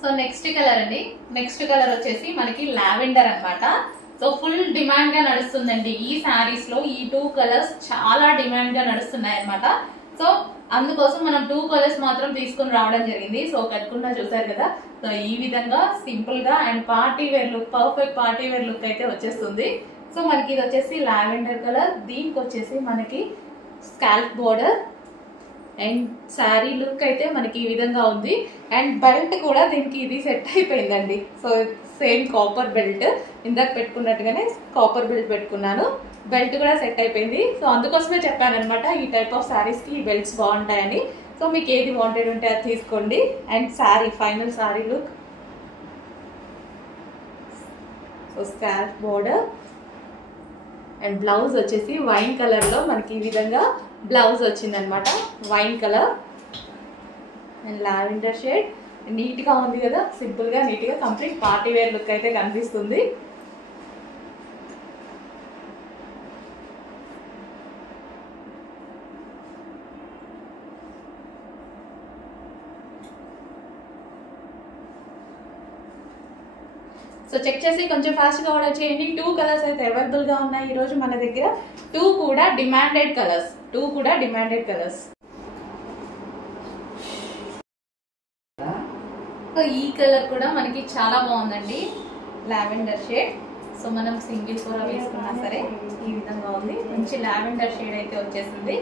So next colour అండి, next colour వచ్చేసి మనకి లావెండర్ అన్నమాట. సో ఫుల్ డిమాండ్ గా నడుస్తుందండి ఈ శారీస్ లో. ఈ 2 కలర్స్ చాలా డిమాండ్ గా నడుస్తున్నాయి అన్నమాట. సో అందుకోసం మనం 2 కలర్స్ మాత్రం తీసుకుని రావడం జరిగింది. సో కట్టుకుంటా చూసారు కదా. సో ఈ విధంగా సింపుల్ గా and party wear look, perfect party wear look అయితే వచ్చేస్తుంది. సో మనకి ఇది వచ్చేసి లావెండర్ కలర్, దీనికి వచ్చేసి మనకి scalp border and sari look అయితే మనకి ఈ విధంగా ఉంది. అండ్ బెల్ట్ కూడా దీనికి ఇది సెట్ అయిపోయిందండి. సో సేమ్ కాపర్ బెల్ట్, ఇందాక పెట్టుకున్నట్టుగానే కాపర్ బెల్ట్ పెట్టుకున్నాను, బెల్ట్ కూడా సెట్ అయిపోయింది. సో అందుకోసమే చెప్పాను అనమాట ఈ టైప్ ఆఫ్ శారీస్ కి ఈ బెల్ట్స్ బాగుంటాయని. సో మీకు ఏది వాంటెడ్ ఉంటే అది తీసుకోండి. And sari, final sari look. So scallop border and blouse వచ్చేసి వైన్ కలర్ లో మనకి ఈ విధంగా బ్లౌజ్ వచ్చిందనమాట, wine colour and lavender shade. Neat గా ఉంది కదా, సింపుల్ గా నీట్ గా కంప్లీట్ పార్టీ వేర్ లుక్ అయితే కనిపిస్తుంది. సో చెక్ చేసి కొంచెం ఫాస్ట్ గా ఆర్డర్ చేయండి. 2 కలర్స్ అయితే అవైలబుల్ గా ఉన్నాయి ఈ రోజు మన దగ్గర. 2 కూడా డిమాండెడ్ కలర్స్, 2 కూడా డిమాండెడ్ కలర్స్. సో ఈ కలర్ కూడా మనకి చాలా బాగుందండి, లావెండర్ షేడ్. సో మనం సింగిల్ కూర వేసుకున్నా సరే ఈ విధంగా ఉంది, మంచి లావెండర్ షేడ్ అయితే వచ్చేసింది.